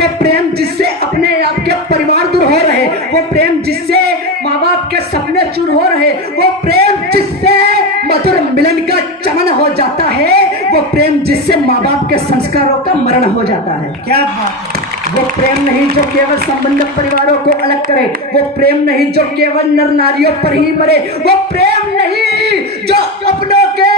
वो प्रेम जिससे अपने आपके परिवार दूर हो रहे, वो प्रेम जिससे माँ बाप के सपने चूर हो रहे, वो प्रेम जिससे मधुर मिलन का चमन हो जाता है, वो प्रेम जिससे माँ बाप के संस्कारों का मरण हो जाता है। क्या बात, वो प्रेम नहीं जो केवल संबंध परिवारों को अलग करे, वो प्रेम नहीं जो केवल नर नारियों पर ही मरे, वो प्रेम नहीं जो अपनों के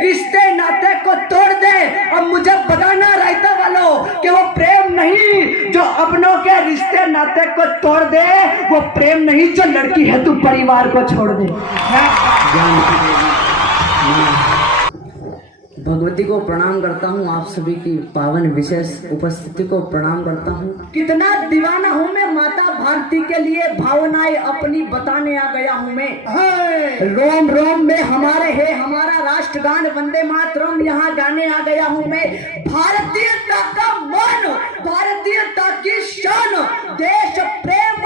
रिश्ते नाते को तोड़ दे। अब मुझे बताना रायता वालों कि वो प्रेम नहीं जो अपनों के रिश्ते नाते को तोड़ दे, वो प्रेम नहीं जो लड़की है तू परिवार को छोड़ दे। भगवती को प्रणाम करता हूँ, आप सभी की पावन विशेष उपस्थिति को प्रणाम करता हूँ। कितना दीवाना हूँ मैं माता भारती के लिए, भावनाएं अपनी बताने आ गया हूँ मैं। रोम रोम में हमारे है हमारा राष्ट्रगान वंदे मातरम, यहाँ गाने आ गया हूँ मैं। भारतीयता का मान, भारतीयता की शान, देश प्रेम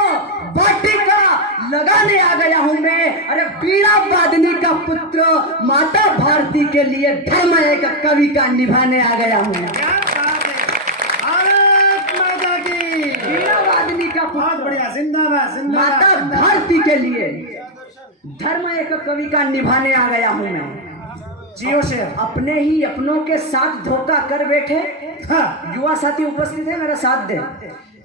वाटिका लगाने आ गया हूँ मैं। अरे बीड़ा वादनी का पुत्र माता भारती के लिए धर्म एक कवि का निभाने आ गया हूँ। बीड़ा वादनी का बहुत बढ़िया, जिंदाबाद जिंदाबाद। माता भारती के लिए धर्म एक कवि का निभाने आ गया हूँ मैं। जियो शेर, अपने ही अपनों के साथ धोखा कर बैठे। हाँ, युवा साथी उपस्थित है, मेरा साथ दे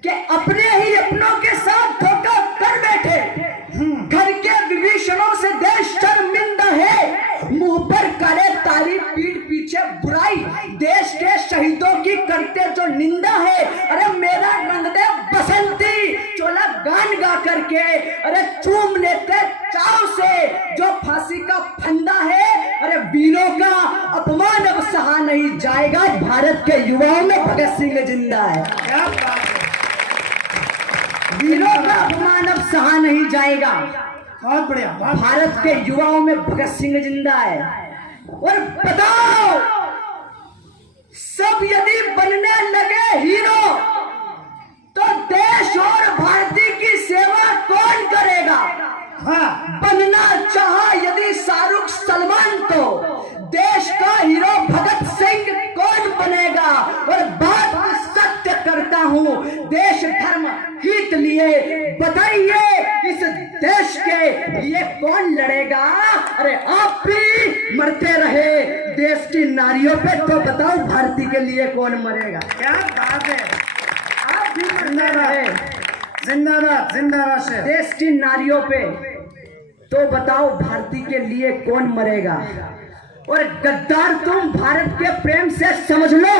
कि अपने ही अपनों के साथ धोखा कर बैठे। घर के विभीषणों से देश शर्मिंदा है, मुंह पर काले ताली पीठ पीछे बुराई, देश के शहीदों की करते जो निंदा है। अरे मेरा रंग दे बसंती चोला गान गा करके, अरे चूम लेते चाव से जो फांसी का फंदा है। अरे वीरों का अपमान अब सहा नहीं जाएगा, भारत के युवाओं में भगत सिंह जिंदा है। क्या बात है, वीरों का अपमान अब सहा नहीं जाएगा, बहुत बढ़िया। भारत के युवाओं में भगत सिंह जिंदा है। और बताओ, सब यदि बनने लगे हीरो तो देश और भारती की सेवा कौन करेगा? हाँ, बनना चाहा यदि शाहरुख सलमान तो देश का हीरो भगत सिंह कौन बनेगा? और बात सत्य करता हूँ, देश धर्म हित लिए बताइए इस देश के लिए कौन लड़ेगा? अरे आप भी मरते रहे देश की नारियों पे, तो बताओ भारती के लिए कौन मरेगा? क्या बात है, आप भी मरते रहे जिंदाबाद जिंदाबाद शेर। देश की नारियों पे, तो बताओ भारती के लिए कौन मरेगा? और गद्दार तुम भारत के प्रेम से समझ लो,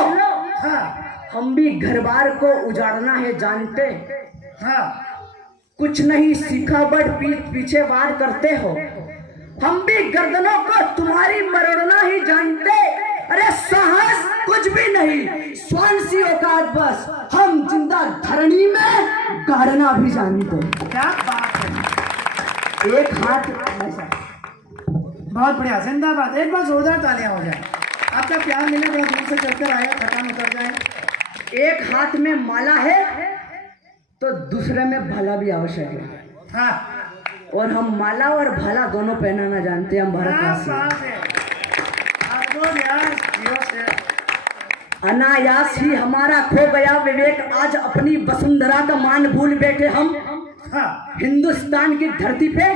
हाँ हम भी घर बार को उजाड़ना है जानते, हाँ, कुछ नहीं सीखा बट पीछे वार करते हो। हम भी गर्दनों को तुम्हारी मरोड़ना ही जानते। अरे साहस कुछ भी नहीं, स्वान सी औकात बस, हम जिंदा धरणी में गाड़ना भी जानते। क्या बात है, एक हाथ ऐसा। बहुत बढ़िया, जिंदाबाद। एक बार जोरदार तालियां हो जाए, आपका प्यार मिले, बड़ा दूर से चलकर आएगा, थकान उतर जाए। एक हाथ में माला है तो दूसरे में भाला भी आवश्यक है। हाँ, और हम माला और भाला दोनों पहनाना जानते हैं हम क्या भारतवासी। बात है, आपको यार जियो शेर। अनायास ही हमारा खो गया विवेक, आज अपनी वसुंधरा का मान भूल बैठे हम। हाँ, हिंदुस्तान की धरती पे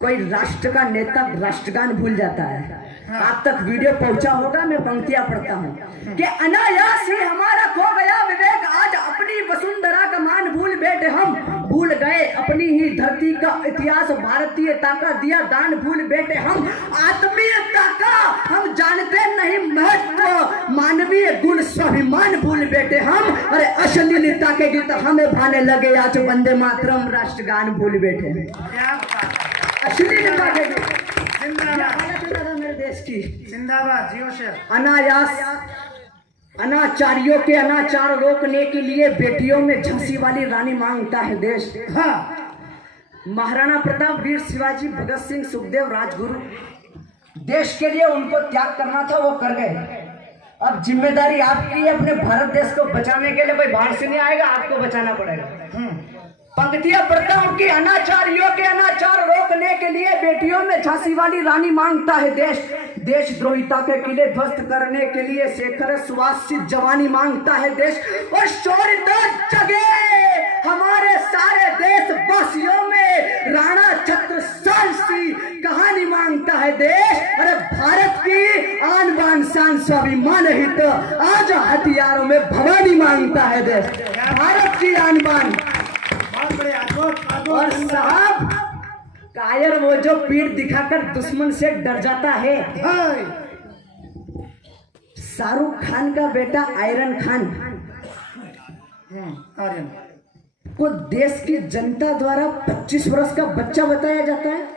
कोई राष्ट्र का नेता राष्ट्रगान भूल जाता है। आप तक वीडियो पहुंचा होगा, मैं पंक्तियां पढ़ता हूँ कि अनायास ही हमारा खो गया विवेक, आज अपनी वसुंधरा का मान भूल बैठे हम। भूल गए अपनी ही धरती का इतिहास, भारतीयता का दिया दान भूल बैठे हम। आत्मीयता का हम जानते नहीं महत्व, मानवीय गुण स्वाभिमान भूल बैठे हम। अरे अश्लीलता के गीत हमें भाने लगे, आज वंदे मातरम राष्ट्रगान भूल बैठे हैं। क्या बात है, अश्लीलता के गीत, जिंदाबाद मेरे देश की जिंदाबाद, जियो शेर। अनायास अनाचारियों के अनाचार रोकने के लिए बेटियों में झांसी वाली रानी मांगता है देश। हाँ, महाराणा प्रताप, वीर शिवाजी, भगत सिंह, सुखदेव, राजगुरु, देश के लिए उनको त्याग करना था, वो कर गए। अब जिम्मेदारी आपकी है, अपने भारत देश को बचाने के लिए कोई बाहर से नहीं आएगा, आपको बचाना पड़ेगा। पंक्तियां पढ़ता हूं कि अनाचारियों के अनाचार रोकने के लिए बेटियों में झांसी वाली रानी मांगता है देश। देशद्रोहिता के किले ध्वस्त करने के लिए शेखर सुभाष जवानी मांगता है देश। और शौर्य स्वाभिमान हित आज हथियारों में भवानी मांगता है देश, भारत की आन बान। बहुत बढ़िया, अद्भुत और अद्भुत। साहब कायर वो जो पीठ दिखाकर दुश्मन से डर जाता है। हाय, शाहरुख खान का बेटा आयरन खान आर्यन को देश की जनता द्वारा 25 वर्ष का बच्चा बताया जाता है।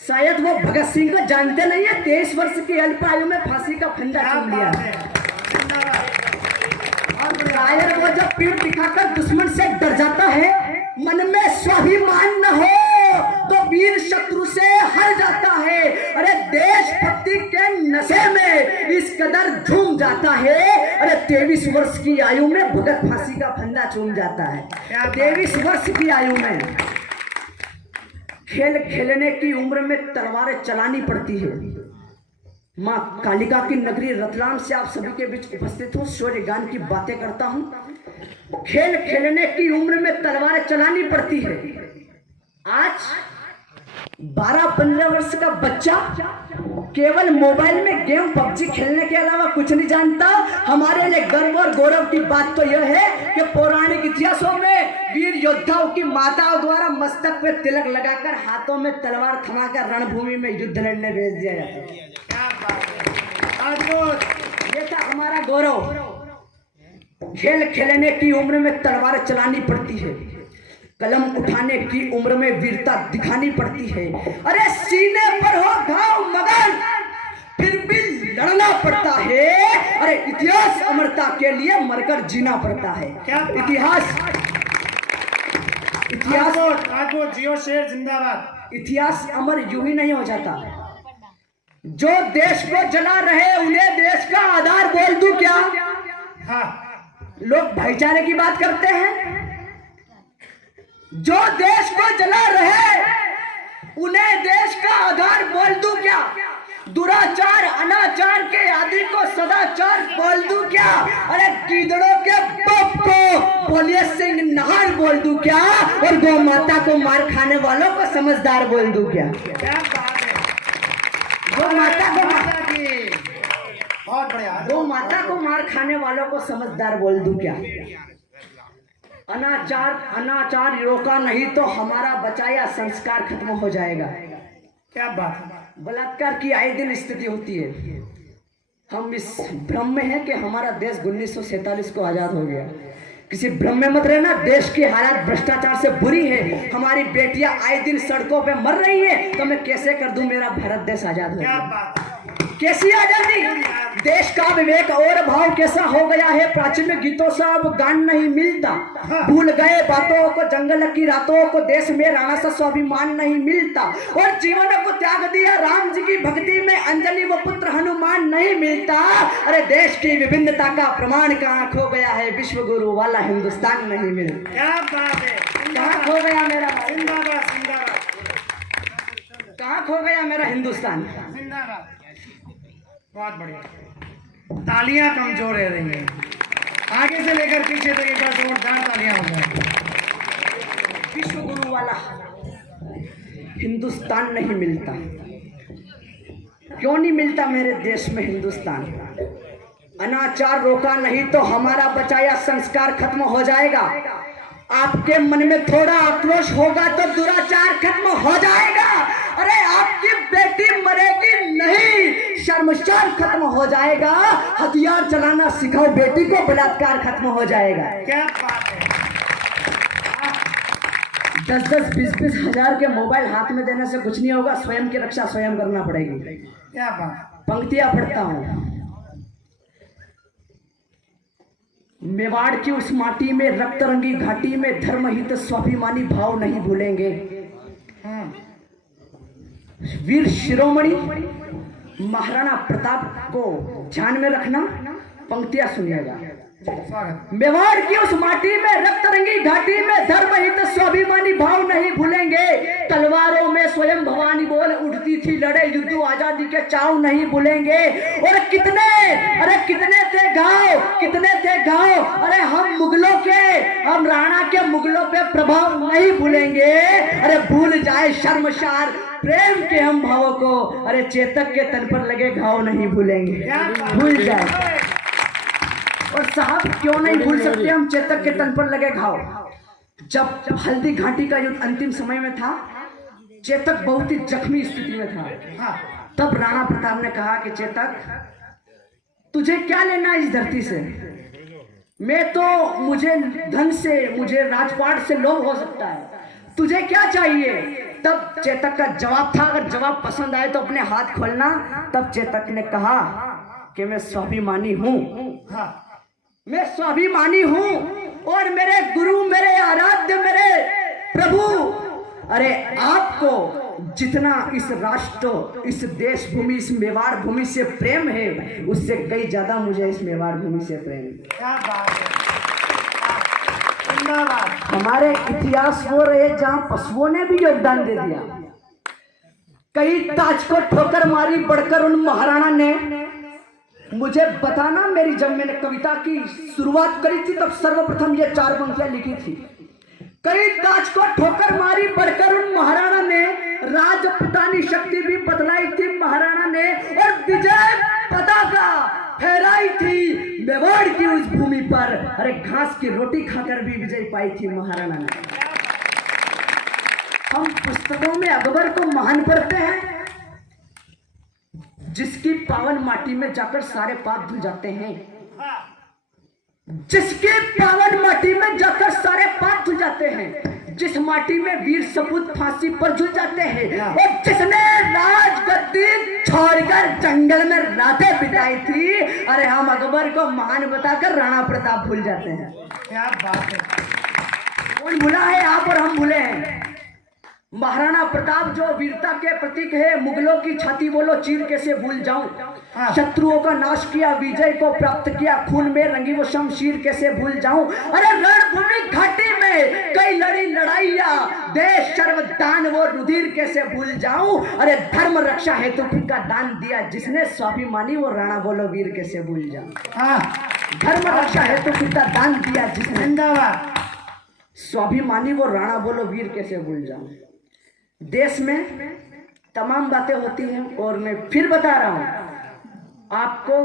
शायद वो भगत सिंह को जानते नहीं है, 23 वर्ष की अल्प आयु में फांसी का फंदा क्या चूम लिया। बात है, जिंदाबाद। बहुत बढ़िया। कायर वो जब पीठ दिखाकर दुश्मन से डर जाता है, मन में स्वाभिमान न हो तो वीर शत्रु से हर जाता है। अरे देशभक्ति के नशे में इस कदर झूम जाता है। अरे 23 वर्ष की आयु में भगत फांसी का फंदा चूम जाता है। 23 वर्ष की आयु में खेल खेलने की उम्र में तलवारें चलानी पड़ती है। माँ कालिका की नगरी रतलाम से आप सभी के बीच उपस्थित हूँ, सूर्य गान की बातें करता हूँ। खेल खेलने की उम्र में तलवारें चलानी पड़ती है। आज 12-15 वर्ष का बच्चा केवल मोबाइल में गेम पबजी खेलने के अलावा कुछ नहीं जानता। हमारे लिए गर्व और गौरव की बात तो यह है कि पौराणिक इतिहासों में वीर योद्धाओं की माताओं द्वारा मस्तक पे तिलक लगाकर हाथों में तलवार थमाकर रणभूमि में युद्ध लड़ने भेज दिया जाता है। क्या बात है, अद्भुत। ये था हमारा गौरव। खेल खेलने की उम्र में तलवार चलानी पड़ती है, कलम उठाने की उम्र में वीरता दिखानी पड़ती है। अरे सीने पर हो घाव मगर फिर भी लड़ना पड़ता है। अरे इतिहास अमरता के लिए मरकर जीना पड़ता है। क्या इतिहास अद्भुत, जियो शेर जिंदाबाद। इतिहास अमर यूं ही नहीं हो जाता। जो देश को जला रहे उन्हें देश का आधार बोल दूं क्या? हाँ, लोग भाईचारे की बात करते हैं। जो देश को जला रहे उन्हें देश का आधार बोल दूं क्या? दुराचार अनाचार के आदि को सदाचार बोल दूं क्या? अरे कीड़ों के बाप को बोलिए सिंह नहार बोल दूं क्या? और गौ माता को मार खाने वालों को समझदार बोल दूं क्या? क्या बात है, गौ माता को माता की। बहुत बढ़िया। गौ माता को मार खाने वालों को समझदार बोल दूं क्या? अनाचार रोका नहीं तो हमारा बचाया संस्कार खत्म हो जाएगा। क्या बात है, बलात्कार की आए दिन स्थिति होती है। हम इस भ्रम में हैं कि हमारा देश 1947 को आजाद हो गया। किसी भ्रम में मत रहना। देश की हालत भ्रष्टाचार से बुरी है। हमारी बेटियां आए दिन सड़कों पे मर रही हैं, तो मैं कैसे कर दूं मेरा भारत देश आजाद हो क्या गया? बात है। कैसी आजादी? देश का विवेक और भाव कैसा हो गया है। प्राचीन गीतों से अब गान नहीं मिलता। भूल गए बातों को, जंगल की रातों को, देश में राणा सा स्वाभिमान नहीं मिलता। और जीवन को त्याग दिया राम जी की भक्ति में, अंजलि वो पुत्र हनुमान नहीं मिलता। अरे देश की विभिन्नता का प्रमाण कहाँ खो गया है, विश्व गुरु वाला हिंदुस्तान नहीं मिलता। क्या बात है, कहाँ खो गया मेरा भारत? जिंदाबाद जिंदाबाद कहाँ खो गया मेरा हिंदुस्तान? जिंदाबाद। बहुत बढ़िया, तालियां कमजोर रह रही हैं। आगे से लेकर पीछे तक एक बार जोरदार तालियां हो जाए। विश्व गुरु वाला हिंदुस्तान नहीं मिलता। क्यों नहीं मिलता मेरे देश में हिंदुस्तान? अनाचार रोका नहीं तो हमारा बचाया संस्कार खत्म हो जाएगा। आपके मन में थोड़ा आक्रोश होगा तो दुराचार खत्म हो जाएगा। अरे आपकी बेटी मरेगी नहीं, शर्मसार खत्म हो जाएगा। हथियार चलाना सिखाओ बेटी को, बलात्कार खत्म हो जाएगा। क्या बात है, 10-10, 20-20 हजार के मोबाइल हाथ में देने से कुछ नहीं होगा। स्वयं की रक्षा स्वयं करना पड़ेगी। क्या बात। पंक्तियां पढ़ता हूं। मेवाड़ की उस माटी में, रक्त रंगी घाटी में, धर्महित स्वाभिमानी भाव नहीं भूलेंगे। वीर शिरोमणि महाराणा प्रताप को ध्यान में रखना। पंक्तियां सुनिएगा। मेवाड़ की उस माटी में, रक्त रंगी घाटी में, धर्महित स्वाभिमानी भाव नहीं भूलेंगे। तलवारों में स्वयं भवानी बोल उठती थी, लड़े युद्ध आजादी के चाव नहीं भूलेंगे। और कितने थे गांव, कितने थे गांव। अरे हम राणा के मुगलों पे प्रभाव नहीं भूलेंगे। अरे भूल जाए शर्मसार प्रेम के हम भावों को अरे चेतक के तन पर लगे घाव नहीं भूलेंगे, भूल जाए। और साहब क्यों नहीं भूल सकते हम चेतक के तन पर लगे घाव। जब हल्दी घाटी का युद्ध अंतिम समय में था, चेतक बहुत ही जख्मी स्थिति में था। तब राणा प्रताप ने कहा कि चेतक तुझे क्या लेना इस धरती से, मैं तो मुझे धन से मुझे राजपाट से लोभ हो सकता है, तुझे क्या चाहिए। तब चेतक का जवाब था, अगर जवाब पसंद आए तो अपने हाथ खोलना। तब चेतक ने कहा कि मैं स्वाभिमानी हूँ, मैं स्वाभिमानी हूँ और मेरे गुरु, मेरे आराध्य, मेरे प्रभु, अरे आपको जितना इस राष्ट्र, इस देश भूमि, इस मेवाड़ भूमि से प्रेम है, उससे कई ज्यादा मुझे इस मेवाड़ भूमि से प्रेम है। क्या बात है, धन्यवाद। हमारे इतिहास वो रहे जहां पशुओं ने भी योगदान दे दिया। कई ताज को ठोकर मारी बढ़कर उन महाराणा ने। मुझे बताना, मेरी जब मैंने कविता की शुरुआत करी थी तब सर्वप्रथम ये 4 पंक्तियां लिखी थी। कई ताज को ठोकर मारी बढ़कर उन महाराणा ने, राजपुतानी शक्ति भी बदलाई थी महाराणा ने, और विजय पताका फहराई थी मेवाड़ की उस भूमि पर। अरे घास की रोटी खाकर भी विजय पाई थी महाराणा ने। हम पुस्तकों में अकबर को महान पढ़ते हैं, जिसकी पावन माटी में जाकर सारे पाप धुल जाते हैं, जिसके पावन माटी में जाकर सारे पाप धुल जाते हैं, जिस माटी में वीर सपूत फांसी पर झुल जाते हैं, और जिसने राजगद्दी छोड़कर जंगल में रातें बिताई थी। अरे हम अकबर को महान बताकर राणा प्रताप भूल जाते हैं। क्या बात है, कौन भूला है, आप और हम भूले हैं। महाराणा प्रताप जो वीरता के प्रतीक है, मुगलों की छाती बोलो चीर कैसे भूल जाऊं, शत्रुओं का नाश किया, विजय को प्राप्त किया, खून में रंगी वो शमशीर कैसे भूल जाऊं। अरे रणभूमि घाटी में कई लड़ी लड़ाइयां, देश सर्वदान वो रुधिर कैसे भूल जाऊं। अरे धर्म रक्षा हेतु खुद का दान दिया जिसने, स्वाभिमानी वो राणा बोलो वीर कैसे भूल जाऊं। धर्म रक्षा हेतु खुद का दान दिया जिसने, धन्यवाद। स्वाभिमानी वो राणा बोलो वीर कैसे भूल जाऊं। देश में तमाम बातें होती हैं और मैं फिर बता रहा हूं, आपको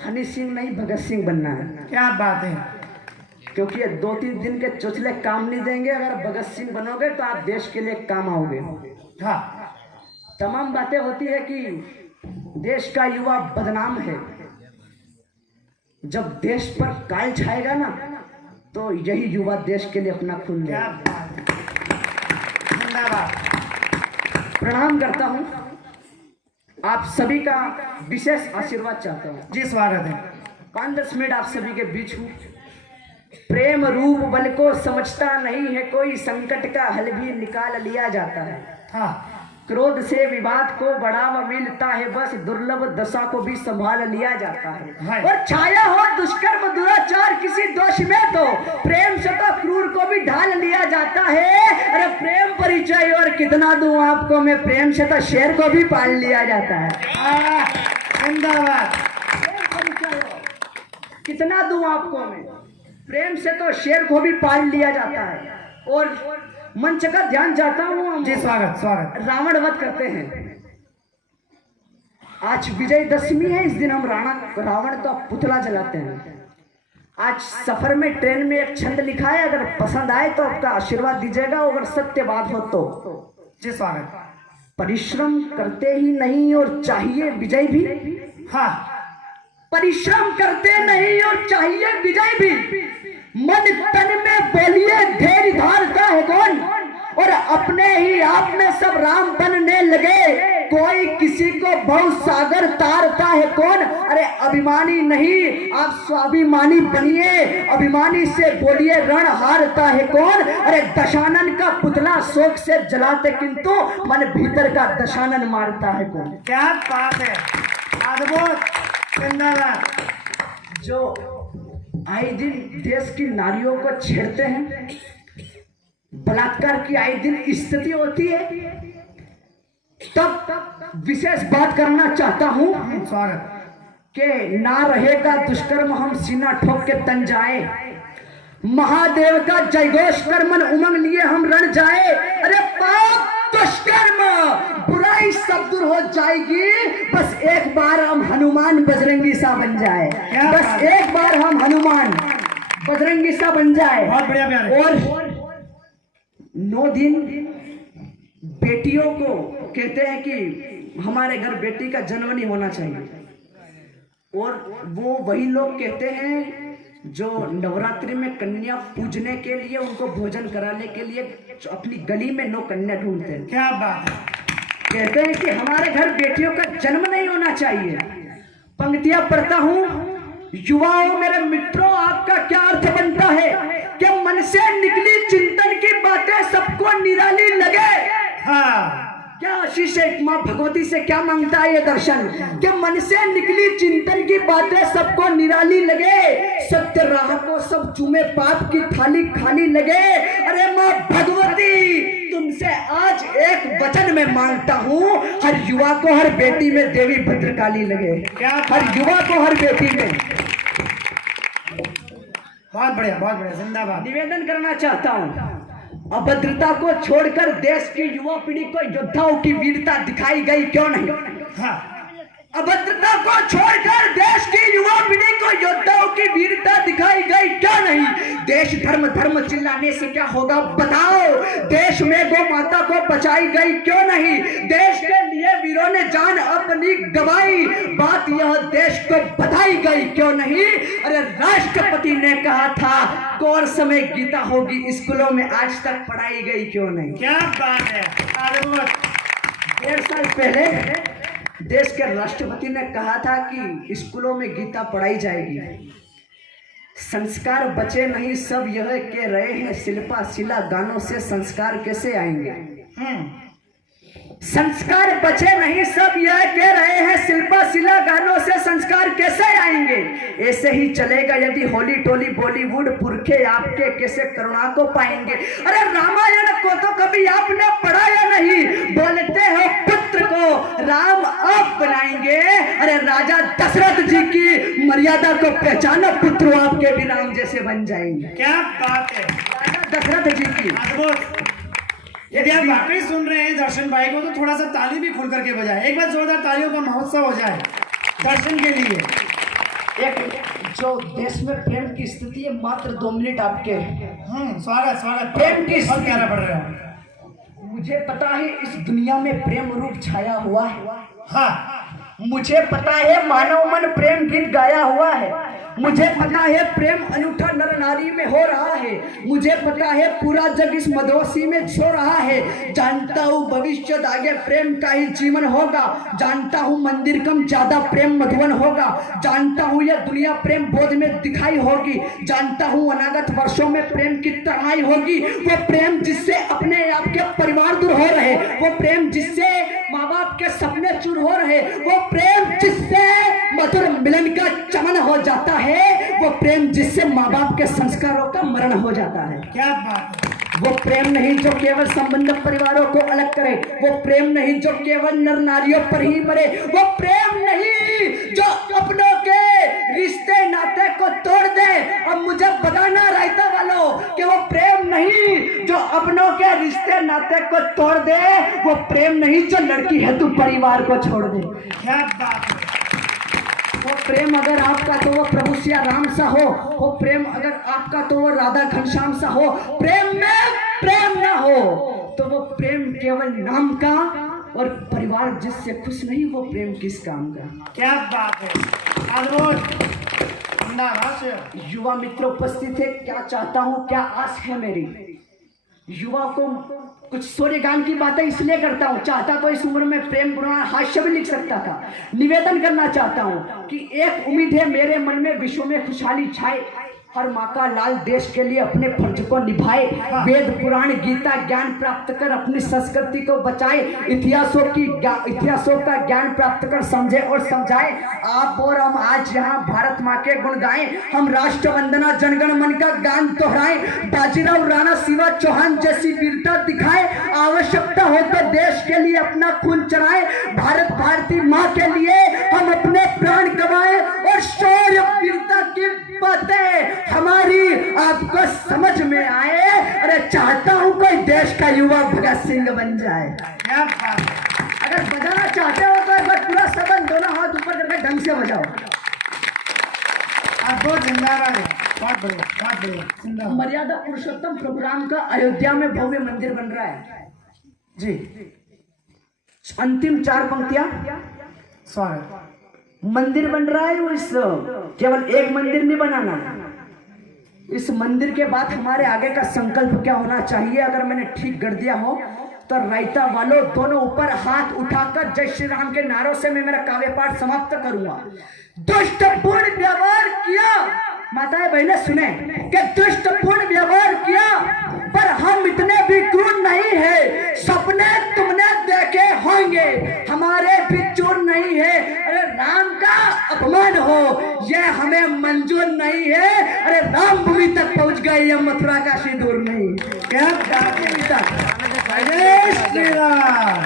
हनी सिंह नहीं भगत सिंह बनना है। क्या बात है, क्योंकि ये 2-3 दिन के चोचले काम नहीं देंगे। अगर भगत सिंह बनोगे तो आप देश के लिए काम आओगे। तमाम बातें होती है कि देश का युवा बदनाम है। जब देश पर काल छाएगा ना, तो यही युवा देश के लिए अपना खून क्या देगा। बात है, धन्यवाद। प्रणाम करता हूं, आप सभी का विशेष आशीर्वाद चाहता हूं। जी स्वागत है। 5-10 मिनट आप सभी के बीच हूं। प्रेम रूप बल को समझता नहीं है कोई, संकट का हल भी निकाल लिया जाता है। क्रोध से विवाद को बढ़ावा मिलता है, बस दुर्लभ दशा को भी संभाल लिया जाता है। और छाया हो दुष्कर्म दुराचार किसी दोष में, तो प्रेम से तो क्रूर को भी ढाल लिया जाता है। अरे प्रेम परिचय और कितना दूं आपको मैं, प्रेम से तो शेर को भी पाल लिया जाता है। धन्यवाद। कितना दूं आपको मैं, प्रेम से तो शेर को भी पाल लिया जाता है। और मंच का ध्यान चाहता हूं। जी स्वागत, स्वागत। रावण वध करते हैं। आज विजयदशमी है, इस दिन हम रावण का पुतला जलाते हैं। आज सफर में ट्रेन में एक छंद लिखा है, अगर पसंद आए तो आपका आशीर्वाद दीजिएगा, अगर सत्य बात हो तो। जी स्वागत। परिश्रम करते ही नहीं और चाहिए विजय भी। परिश्रम करते नहीं और चाहिए विजय भी, मन तन में बोलिए धैर्य धारता है कौन, और अपने ही आप में सब राम बनने लगे, कोई किसी को भव सागर तारता है कौन। अरे अभिमानी नहीं, आप स्वाभिमानी बनिए, अभिमानी से बोलिए रण हारता है कौन। अरे दशानन का पुतला शोक से जलाते किंतु मन भीतर का दशानन मारता है कौन। क्या बात है, अद्भुत, धन्यवाद। जो आए दिन देश की नारियों को छेड़ते हैं, बलात्कार की आए दिन स्थिति होती है, तब विशेष बात करना चाहता हूं स्वागत कि ना रहेगा दुष्कर्म हम सीना ठोक के तन जाए, महादेव का जयघोष कर मन उमंग लिए हम रण जाए। अरे पाप तो दुष्कर्म बुराई सब दूर हो जाएगी। बस एक बार हम हनुमान बजरंगी सा बन जाए, बस एक बार हम हनुमान बजरंगी सा बन जाए। बहुत बढ़िया प्यारे। और 9 दिन बेटियों को कहते हैं कि हमारे घर बेटी का जन्म नहीं होना चाहिए, और वो वही लोग कहते हैं जो नवरात्रि में कन्या पूजने के लिए, उनको भोजन कराने के लिए अपनी गली में 9 कन्या ढूंढते हैं। क्या बात है। कहते हैं कि हमारे घर बेटियों का जन्म नहीं होना चाहिए। पंक्तियां पढ़ता हूं, युवाओं मेरे मित्रों, आपका क्या अर्थ बनता है कि मन से निकली चिंतन की बातें सबको निराली लगे। हाँ, क्या आशीष है माँ भगवती से क्या मांगता है ये दर्शन कि मन से निकली चिंतन की बातें सबको निराली लगे, सत्य राह को सब चूमे, पाप की थाली खाली लगे। अरे माँ भगवती, तुमसे आज एक वचन में मांगता हूँ, हर युवा को हर बेटी में देवी भद्रकाली लगे, हर युवा को हर बेटी में। बहुत बढ़िया, बहुत बढ़िया, जिंदाबाद। निवेदन करना चाहता हूँ, अभद्रता को छोड़कर देश की युवा पीढ़ी को योद्धाओं की वीरता दिखाई गई क्यों नहीं? हाँ, अभद्रता को छोड़कर देश की युवा पीढ़ी को योद्धाओं की वीरता दिखाई गई क्यों नहीं? देश धर्म धर्म चिल्लाने से क्या होगा बताओ? देश में गौ माता को बचाई गई क्यों नहीं? देश के लिए वीरों ने जान अपनी गवाई, बात यह देश को बताई गई क्यों नहीं? अरे राष्ट्रपति ने कहा था कोर्स में गीता होगी, स्कूलों में आज तक पढ़ाई गई क्यों नहीं? क्या बात है। 1.5 साल पहले देश के राष्ट्रपति ने कहा था कि स्कूलों में गीता पढ़ाई जाएगी। संस्कार बचे नहीं, सब यह कह रहे हैं शिल्पा शिला गानों से संस्कार कैसे आएंगे? संस्कार बचे नहीं, सब यह कह रहे हैं शिल्पा शिला गानों से संस्कार कैसे आएंगे? ऐसे ही चलेगा यदि होली टोली बॉलीवुड, पुरखे आपके कैसे करुणा को पाएंगे? अरे रामायण को तो कभी आपने पढ़ा या नहीं? बोलते हो पुत्र को राम आप बनाएंगे। अरे राजा दशरथ जी की मर्यादा को पहचानो, पुत्र आपके भी राम जैसे बन जाएंगे। क्या बात है। राजा दशरथ जी की अद्भुत। यदि आप वाकई सुन रहे हैं दर्शन भाई को, तो थोड़ा सा ताली भी खुल करके बजाए। एक बार जोरदार तालियों का महोत्सव हो जाए दर्शन के लिए। एक जो देश में प्रेम की स्थिति है, मात्र 2 मिनट आपके। स्वागत स्वागत। प्रेम की बहुत प्यारा पड़ रहा है। मुझे पता है इस दुनिया में प्रेम रूप छाया हुआ है। हाँ, मुझे पता है मानव मन प्रेम गीत गाया हुआ है। मुझे पता है प्रेम अनूठा नर नारी में हो रहा है। मुझे पता है पूरा जग इस मदोसी में छो रहा है। जानता हूँ भविष्य आगे प्रेम का ही जीवन होगा। जानता हूँ मंदिर कम ज्यादा प्रेम मधुवन होगा। जानता हूँ यह दुनिया प्रेम बोध में दिखाई होगी। जानता हूँ अनागत वर्षों में प्रेम की तनाई होगी। वो प्रेम जिससे अपने आपके परिवार दूर हो रहे, वो प्रेम जिससे माँ बाप के सपने चूर हो रहे, वो प्रेम जिससे मधुर मिलन का चमन हो जाता है, वो प्रेम जिससे माँ बाप के संस्कारों का मरण हो जाता है। क्या बात है। वो प्रेम नहीं जो केवल संबंध परिवारों को अलग करे। वो प्रेम नहीं जो केवल नर नारियों पर ही मरे। वो प्रेम नहीं जो अपनों के रिश्ते नाते को तोड़ दे। अब मुझे बताना रायता वालों कि वो प्रेम नहीं जो अपनों के रिश्ते नाते को तोड़ दे। वो प्रेम नहीं जो लड़की हेतु परिवार को छोड़ दे। क्या बात है। वो प्रेम अगर आपका तो वो प्रभु सिया राम सा हो। वो प्रेम अगर आपका तो वो राधा घनश्याम सा हो। प्रेम में प्रेम ना हो तो वो प्रेम केवल नाम का, और परिवार जिससे खुश नहीं वो प्रेम किस काम का। क्या बात है। अद्भुत। युवा मित्र उपस्थित है, क्या चाहता हूँ, क्या आस है मेरी। युवा को कुछ सूर्य गान की बातें इसलिए करता हूँ, चाहता तो इस उम्र में प्रेम पुराण हास्य भी लिख सकता था। निवेदन करना चाहता हूँ कि एक उम्मीद है मेरे मन में, विश्व में खुशहाली छाए। हर माँ का लाल देश के लिए अपने फर्ज को निभाए। वेद पुराण गीता ज्ञान प्राप्त कर अपनी संस्कृति को बचाए। इतिहासों का ज्ञान प्राप्त कर समझे और समझाए। आप और हम आज यहाँ भारत माँ के गुण गाएं। हम राष्ट्र वंदना जनगण मन का गान दोहराएं। बाजीराव राणा शिवा चौहान जैसी वीरता दिखाए। आवश्यकता हो तो देश के लिए अपना खून चढ़ाए। भारत भारती माँ के लिए हम अपने प्राण गंवाएं और शौर्य वीरता की बातें हमारी आपको समझ में आए। अरे चाहता हूँ कोई देश का युवा भगत सिंह बन जाए। क्या बात है। अगर बजाना चाहते हो तो एक बार पूरा सबन दोनों हाथ ऊपर करके ढंग से बजाओ। अद्भुत, जिंदाबाद है। बहुत बढ़िया, बहुत बढ़िया, जिंदाबाद। मर्यादा पुरुषोत्तम प्रोग्राम का अयोध्या में भव्य मंदिर बन रहा है जी, अंतिम 4 पंक्तियां। स्वागत। मंदिर बन रहा है, वो इस केवल एक मंदिर नहीं बनाना है। इस मंदिर के बाद हमारे आगे का संकल्प क्या होना चाहिए, अगर मैंने ठीक कर दिया हो तो रायता वालों दोनों ऊपर हाथ उठाकर जय श्री राम के नारों से मैं मेरा काव्य पाठ समाप्त करूंगा। दुष्टपूर्ण व्यवहार किया, माताएं बहनें सुने कि दुष्टपूर्ण व्यवहार किया, पर हम इतने भी क्रूर नहीं है। सपने तुमने देखे होंगे, हमारे भी चूर नहीं है। अरे राम का अपमान हो ये हमें मंजूर नहीं है। अरे राम भूमि तक पहुंच गए, ये मथुरा काशी दूर नहीं। क्या बात है। जय श्री राम,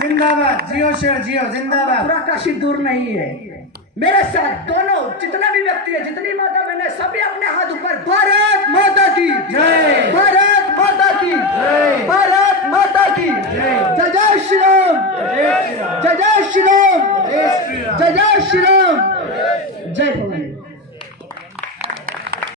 जिंदाबाद। जियो शेर जियो, जिंदाबाद। मथुरा काशी दूर नहीं है। मेरे साथ दोनों जितने भी व्यक्ति है, जितनी माता बहने, सभी अपने हाथ